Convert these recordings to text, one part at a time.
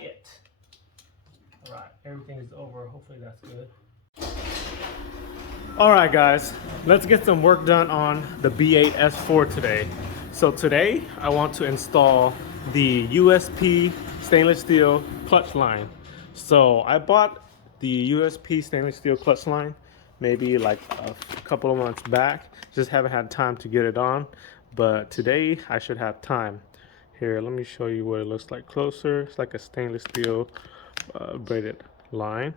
shit. Alright, everything is over. Hopefully that's good. Alright guys, let's get some work done on the B8 S4 today. So today I want to install the USP stainless steel clutch line. So I bought the USP stainless steel clutch line maybe like a couple of months back. Just haven't had time to get it on, but today I should have time. Here, let me show you what it looks like closer. It's like a stainless steel braided line.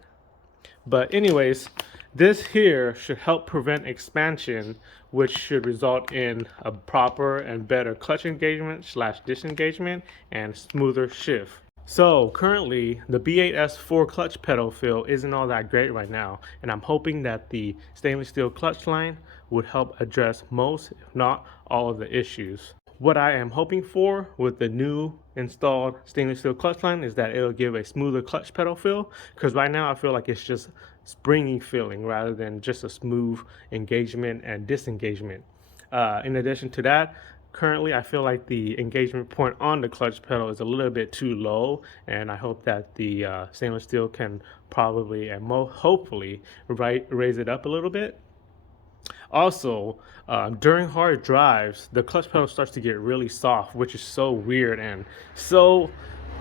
But anyways, this here should help prevent expansion, which should result in a proper and better clutch engagement / disengagement and smoother shift. So currently the B8 S4 clutch pedal feel isn't all that great right now, and I'm hoping that the stainless steel clutch line would help address most, if not all, of the issues. What I am hoping for with the new installed stainless steel clutch line is that it'll give a smoother clutch pedal feel, because right now I feel like it's just springy feeling rather than just a smooth engagement and disengagement. In addition to that, currently I feel like the engagement point on the clutch pedal is a little bit too low, and I hope that the stainless steel can probably and hopefully raise it up a little bit. Also, during hard drives, the clutch pedal starts to get really soft, which is so weird and so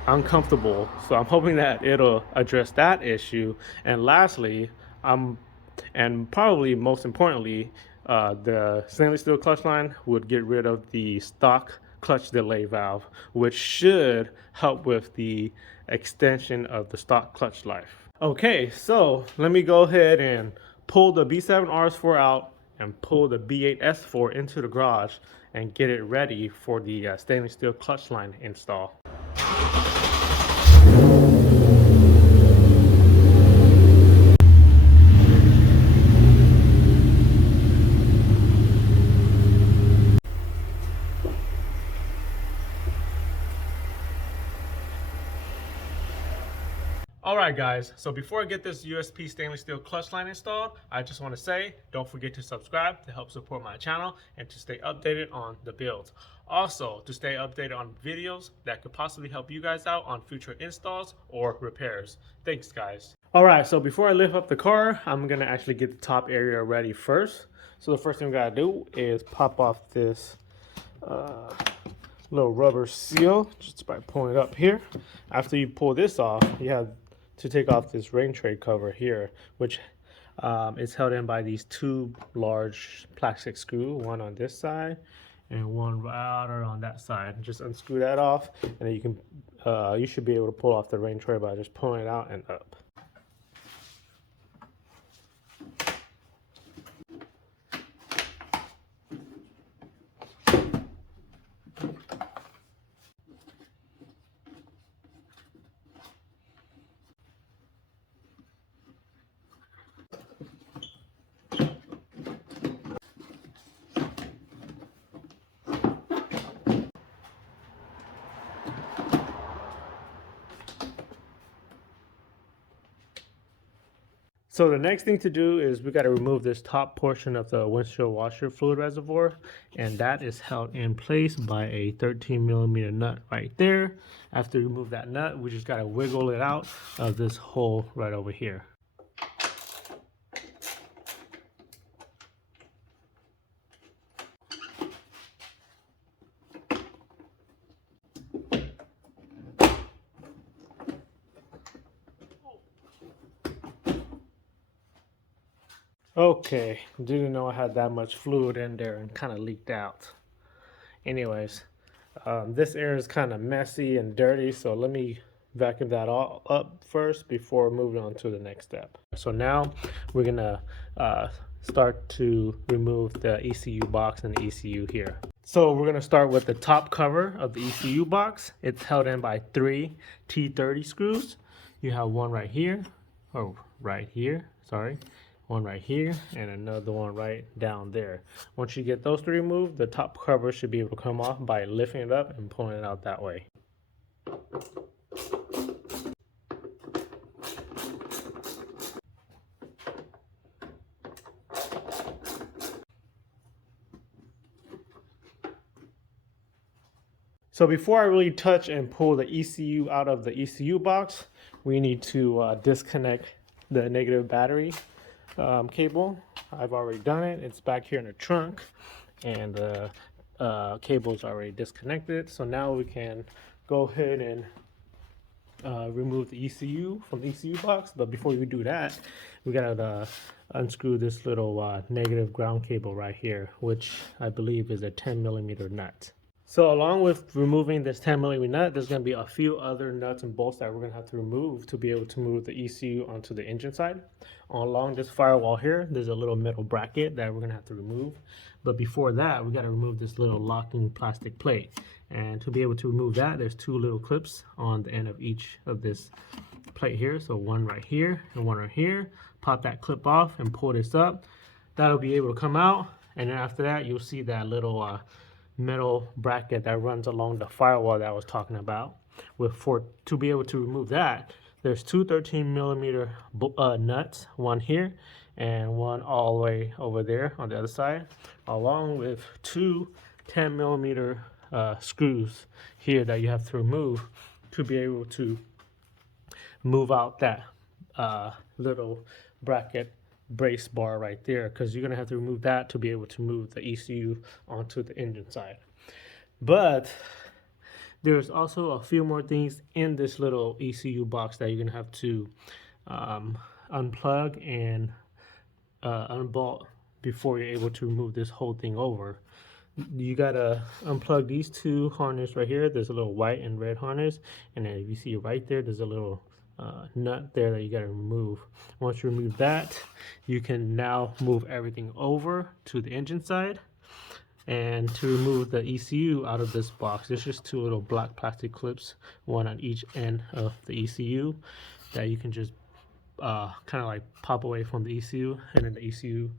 uncomfortable. So I'm hoping that it'll address that issue. And lastly, and probably most importantly, the stainless steel clutch line would get rid of the stock clutch delay valve, which should help with the extension of the stock clutch life. Okay, so let me go ahead and pull the B7 RS4 out and pull the B8 S4 into the garage and get it ready for the stainless steel clutch line install. Alright guys, so before I get this USP stainless steel clutch line installed, I just want to say don't forget to subscribe to help support my channel and to stay updated on the builds. Also, to stay updated on videos that could possibly help you guys out on future installs or repairs. Thanks guys. Alright, so before I lift up the car, I'm going to actually get the top area ready first. So the first thing we got to do is pop off this little rubber seal just by pulling it up here. After you pull this off, you have to take off this rain tray cover here, which is held in by these two large plastic screws, one on this side and one router on that side. Just unscrew that off, and then you can you should be able to pull off the rain tray by just pulling it out and up. So the next thing to do is we got to remove this top portion of the windshield washer fluid reservoir, and that is held in place by a 13mm nut right there. After you remove that nut, we just got to wiggle it out of this hole right over here. Okay, didn't know I had that much fluid in there and kind of leaked out. Anyways, this area is kind of messy and dirty, so let me vacuum that all up first before moving on to the next step. So now we're gonna start to remove the ECU box and the ECU here. So we're gonna start with the top cover of the ECU box. It's held in by 3 T30 screws. You have one right here, one right here, and another one right down there. Once you get those 3 removed, the top cover should be able to come off by lifting it up and pulling it out that way. So before I really touch and pull the ECU out of the ECU box, we need to disconnect the negative battery cable. I've already done it. It's back here in the trunk, and the cable's already disconnected. So now we can go ahead and remove the ECU from the ECU box. But before we do that, we gotta unscrew this little negative ground cable right here, which I believe is a 10mm nut. So along with removing this 10mm nut, there's going to be a few other nuts and bolts that we're going to have to remove to be able to move the ECU onto the engine side. Along this firewall here, there's a little metal bracket that we're going to have to remove. But before that, we got to remove this little locking plastic plate. And to be able to remove that, there's two little clips on the end of each of this plate here. So one right here and one right here. Pop that clip off and pull this up. That'll be able to come out. And then after that, you'll see that little metal bracket that runs along the firewall that I was talking about. To be able to remove that, there's two 13mm nuts, one here and one all the way over there on the other side, along with two 10mm screws here that you have to remove to be able to move out that little bracket brace bar right there, because you're going to have to remove that to be able to move the ECU onto the engine side. But there's also a few more things in this little ECU box that you're going to have to unplug and unbolt before you're able to remove this whole thing over. You got to unplug these two harnesses right here. There's a little white and red harness, and then if you see right there, there's a little nut there that you got to remove. Once you remove that, you can now move everything over to the engine side. And to remove the ECU out of this box, there's just two little black plastic clips, one on each end of the ECU, that you can just kind of like pop away from the ECU, and then the ECU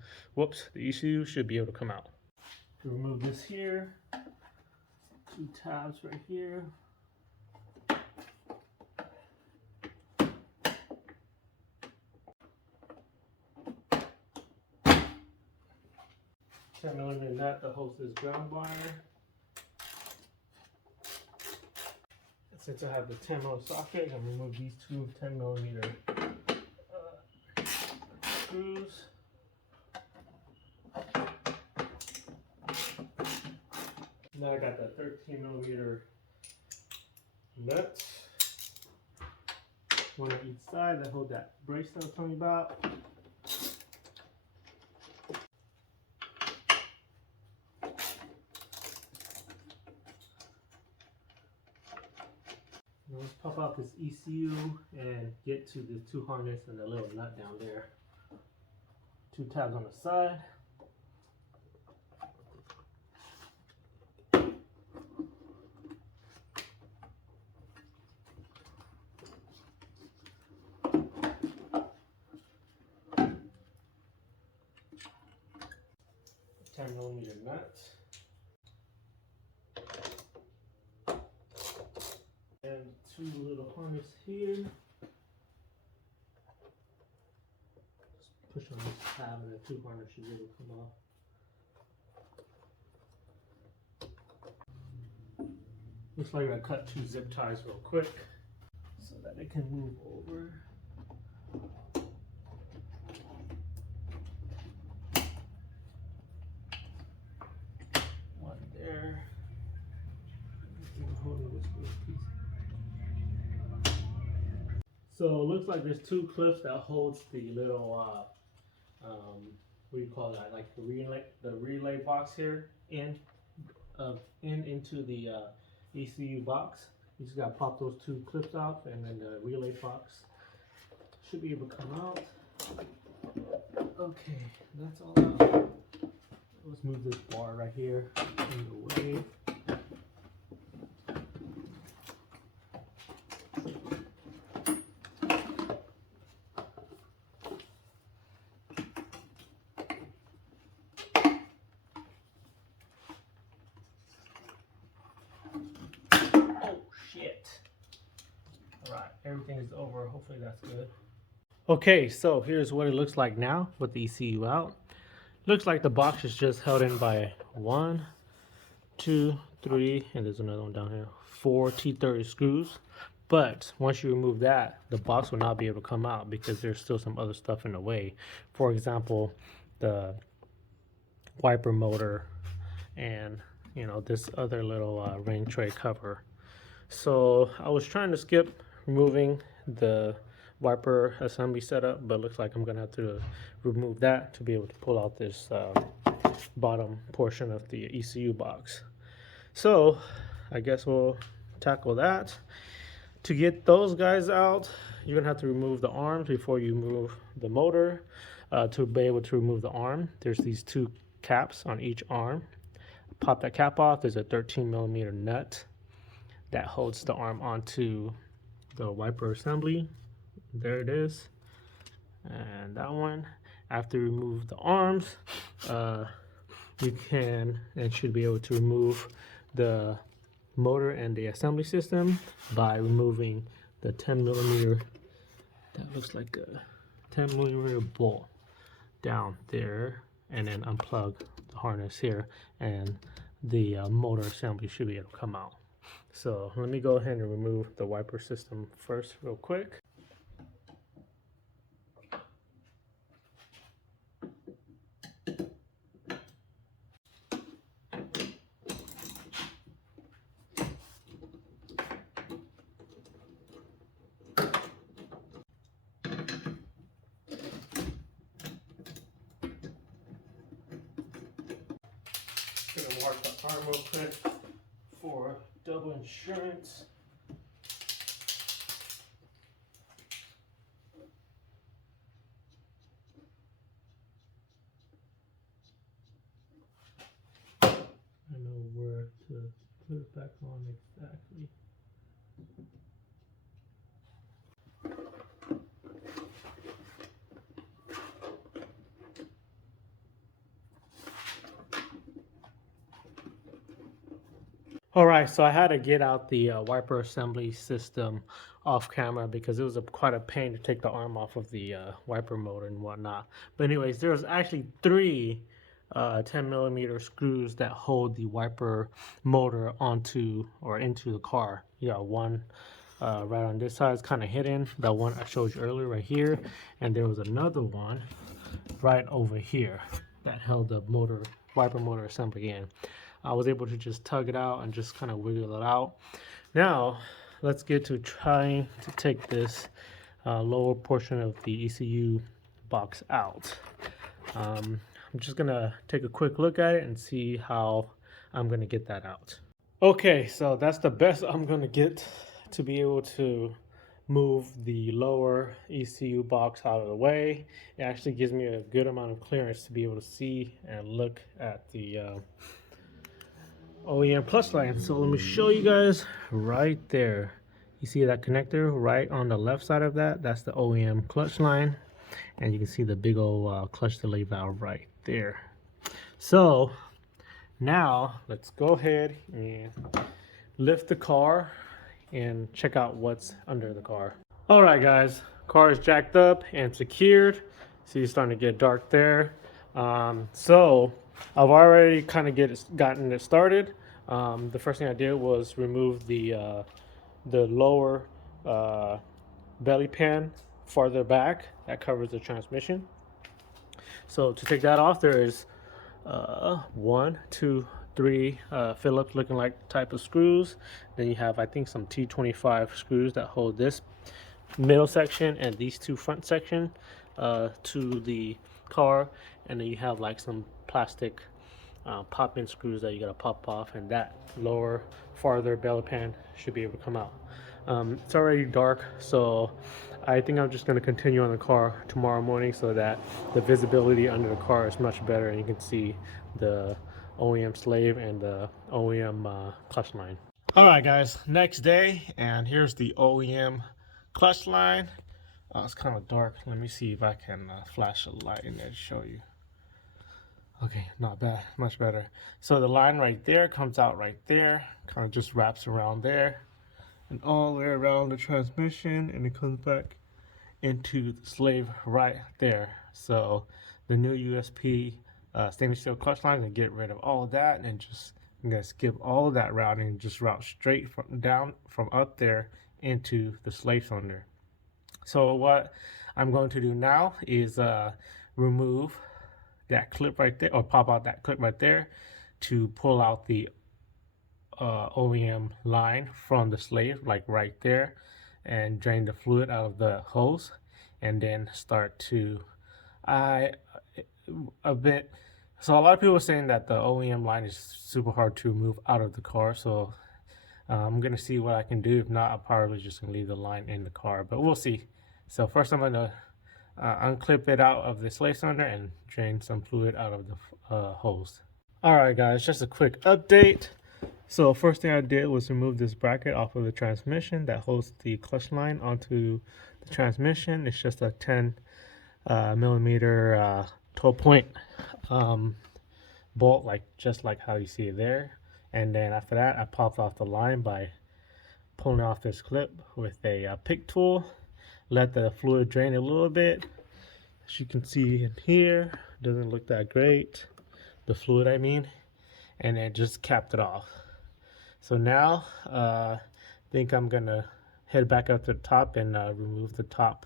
should be able to come out. To remove this here, two tabs right here. 10mm nut that holds this ground wire. Since I have the 10mm socket, I'm going to remove these two 10mm screws. Now I got the 13mm nuts, one on each side that hold that brace that I was telling you about. Now let's pop out this ECU and get to the two harness and the little nut down there. Two tabs on the side. $10mm nuts. And two little harness here. Just push on this tab and the two harness should be able to come off. Looks like I cut two zip ties real quick so that it can move over. One there. So it looks like there's two clips that holds the little what do you call that, like the relay box here into the ECU box. You just gotta pop those two clips off, and then the relay box should be able to come out. Okay, that's all out. Let's move this bar right here in the way. Alright, everything is over. Hopefully that's good. Okay, so here's what it looks like now with the ECU out. Looks like the box is just held in by 1, 2, 3, and there's another one down here, 4 T30 screws. But once you remove that, the box will not be able to come out because there's still some other stuff in the way. For example, the wiper motor and, you know, this other little ring tray cover. So I was trying to skip removing the wiper assembly setup, but looks like I'm gonna have to remove that to be able to pull out this bottom portion of the ECU box. So I guess we'll tackle that. To get those guys out, you're gonna have to remove the arms before you move the motor. To be able to remove the arm, there's these 2 caps on each arm. Pop that cap off. There's a 13mm nut that holds the arm onto the wiper assembly. There it is. And that one. After you remove the arms, you can and should be able to remove the motor and the assembly system by removing the 10mm, that looks like a 10mm bolt down there, and then unplug the harness here, and the motor assembly should be able to come out. So let me go ahead and remove the wiper system first real quick. Gonna mark the arm real quick for double insurance. I know where to put it back on exactly. All right, so I had to get out the wiper assembly system off camera because it was quite a pain to take the arm off of the wiper motor and whatnot. But anyways, there's actually 3 10mm screws that hold the wiper motor onto or into the car. You got one right on this side, it's kind of hidden. The one I showed you earlier right here, and there was another one right over here that held the wiper motor assembly in. I was able to just tug it out and just kind of wiggle it out. Now, let's get to trying to take this lower portion of the ECU box out. I'm just gonna take a quick look at it and see how I'm gonna get that out. Okay, so that's the best I'm gonna get to be able to move the lower ECU box out of the way. It actually gives me a good amount of clearance to be able to see and look at the OEM clutch line. So let me show you guys right there. You see that connector right on the left side of that? That's the OEM clutch line. And you can see the big old clutch delay valve right there. So now let's go ahead and lift the car and check out what's under the car. All right, guys, car is jacked up and secured. See, it's starting to get dark there. So I've already kind of gotten it started. The first thing I did was remove the lower belly pan farther back that covers the transmission. So to take that off, there is 1, 2, 3 Phillips looking like type of screws. Then you have, I think, some T25 screws that hold this middle section and these 2 front section to the car. And then you have like some plastic pop-in screws that you gotta pop off, and that lower farther belly pan should be able to come out. It's already dark, so I think I'm just going to continue on the car tomorrow morning so that the visibility under the car is much better and you can see the OEM slave and the OEM clutch line. All right, guys, next day, and here's the OEM clutch line. It's kind of dark. Let me see if I can flash a light in there to show you. Okay, not bad, much better. So the line right there comes out right there, kind of just wraps around there and all the way around the transmission, and it comes back into the slave right there. So the new USP stainless steel clutch line, and get rid of all of that and just I'm gonna skip all of that routing and just route straight from up there into the slave cylinder. So what I'm going to do now is remove that clip right there, or pop out that clip right there to pull out the OEM line from the slave, like right there, and drain the fluid out of the hose, and then start to so a lot of people are saying that the OEM line is super hard to remove out of the car, so I'm gonna see what I can do. If not, I'm probably just gonna leave the line in the car, but we'll see. So first I'm gonna unclip it out of the slave cylinder and drain some fluid out of the hose. All right guys, just a quick update. So first thing I did was remove this bracket off of the transmission that holds the clutch line onto the transmission. It's just a 10 millimeter 12-point bolt, just like how you see it there. And then after that, I popped off the line by pulling off this clip with a pick tool. Let the fluid drain a little bit. As you can see in here, doesn't look that great, the fluid I mean, and it just capped it off. So now I think I'm gonna head back up to the top and remove the top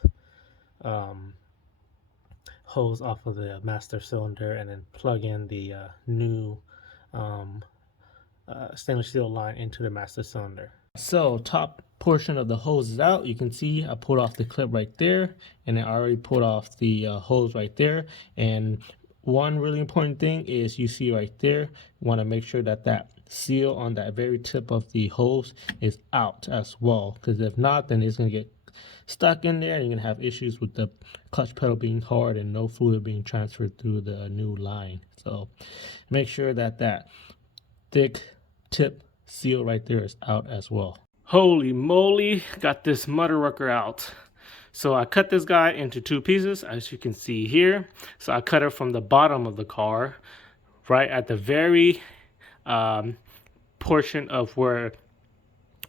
hose off of the master cylinder, and then plug in the new stainless steel line into the master cylinder. So top portion of the hose is out. You can see I pulled off the clip right there, and I already pulled off the hose right there. And one really important thing is, you see right there, you want to make sure that that seal on that very tip of the hose is out as well, because if not, then it's going to get stuck in there and you're going to have issues with the clutch pedal being hard and no fluid being transferred through the new line. So make sure that that thick tip seal right there is out as well. Holy moly, got this mother rucker out. So I cut this guy into two pieces, as you can see here. So I cut it from the bottom of the car, right at the very portion of where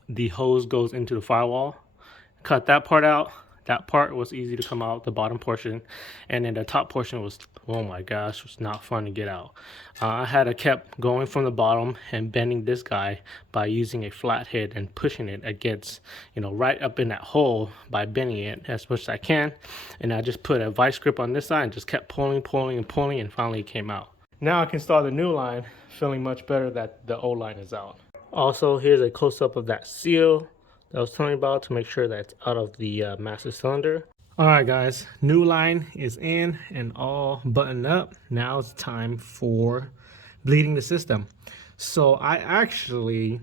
the hose goes into the firewall. Cut that part out. That part was easy to come out, the bottom portion, and then the top portion was, oh my gosh, was not fun to get out. I had to kept going from the bottom and bending this guy by using a flathead and pushing it against, right up in that hole by bending it as much as I can. And I just put a vice grip on this side and just kept pulling, and finally it came out. Now I can start the new line, feeling much better that the old line is out. Also, here's a close-up of that seal that I was telling you about, to make sure that it's out of the master cylinder. All right guys, new line is in and all buttoned up. Now it's time for bleeding the system. So I actually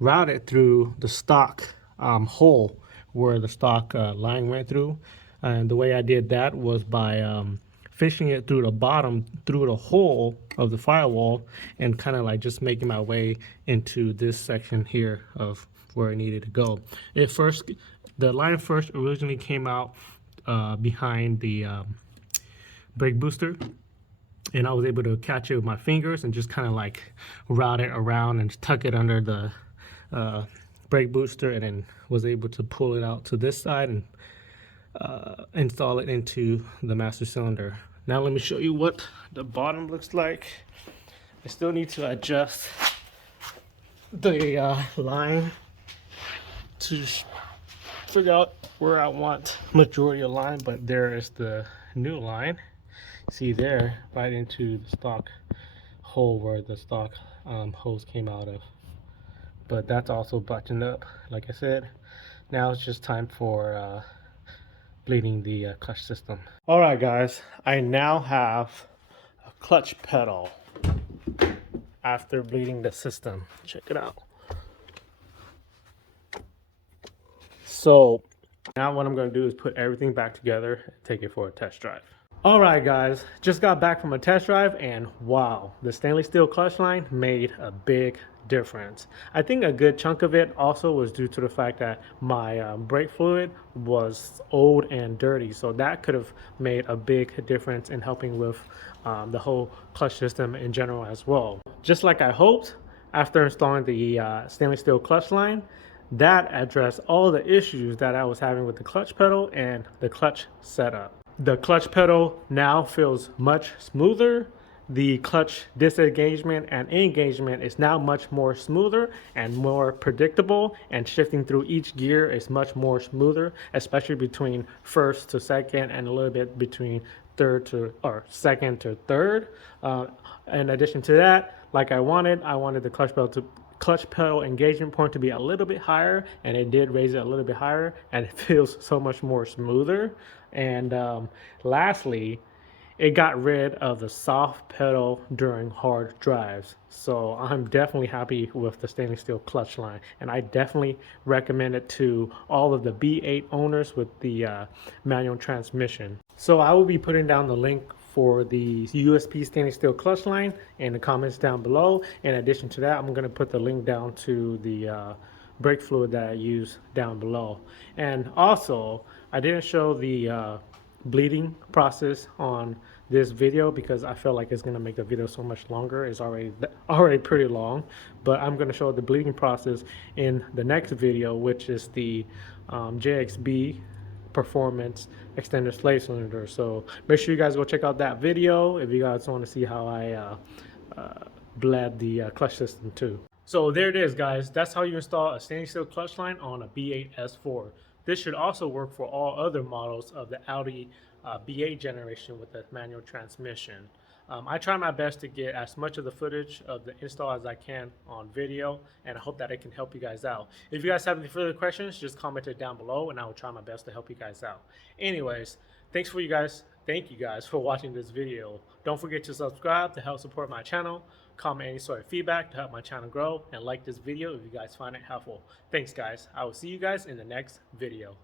routed through the stock hole where the stock line went through, and the way I did that was by fishing it through the bottom, through the hole of the firewall, and kind of like just making my way into this section here of where I needed to go. The line first originally came out behind the brake booster, and I was able to catch it with my fingers and just kind of like route it around and tuck it under the brake booster, and then was able to pull it out to this side and install it into the master cylinder. Now let me show you what the bottom looks like. I still need to adjust the line to figure out where I want majority of line, but there is the new line. See there, right into the stock hole where the stock hose came out of. But that's also buttoned up, like I said. Now it's just time for bleeding the clutch system. All right guys, I now have a clutch pedal after bleeding the system. Check it out. So now what I'm going to do is put everything back together and take it for a test drive. All right guys, just got back from a test drive, and wow, the stainless steel clutch line made a big difference. I think a good chunk of it also was due to the fact that my brake fluid was old and dirty, so that could have made a big difference in helping with the whole clutch system in general as well. Just like I hoped, after installing the stainless steel clutch line, that addressed all the issues that I was having with the clutch pedal and the clutch setup. The clutch pedal now feels much smoother the clutch disengagement and engagement is now much more smoother and more predictable, and shifting through each gear is much more smoother, especially between first to second and a little bit between third to or second to third. In addition to that, like I wanted the clutch pedal engagement point to be a little bit higher, and it did raise it a little bit higher, and it feels so much more smoother. And lastly, it got rid of the soft pedal during hard drives. So I'm definitely happy with the stainless steel clutch line, and I definitely recommend it to all of the B8 owners with the manual transmission. So I will be putting down the link for the USP stainless steel clutch line in the comments down below. In addition to that, I'm going to put the link down to the brake fluid that I use down below. And also, I didn't show the bleeding process on this video because I feel like it's going to make the video so much longer. It's already pretty long, but I'm going to show the bleeding process in the next video, which is the JXB performance extended slave cylinder. So make sure you guys go check out that video if you guys want to see how I bled the clutch system too. So there it is, guys. That's how you install a stainless steel clutch line on a B8 S4. This should also work for all other models of the Audi B8 generation with the manual transmission. I try my best to get as much of the footage of the install as I can on video, and I hope that it can help you guys out. If you guys have any further questions, just comment it down below and I will try my best to help you guys out. Anyways, thank you guys for watching this video. Don't forget to subscribe to help support my channel, comment any sort of feedback to help my channel grow, and like this video if you guys find it helpful. Thanks guys. I will see you guys in the next video.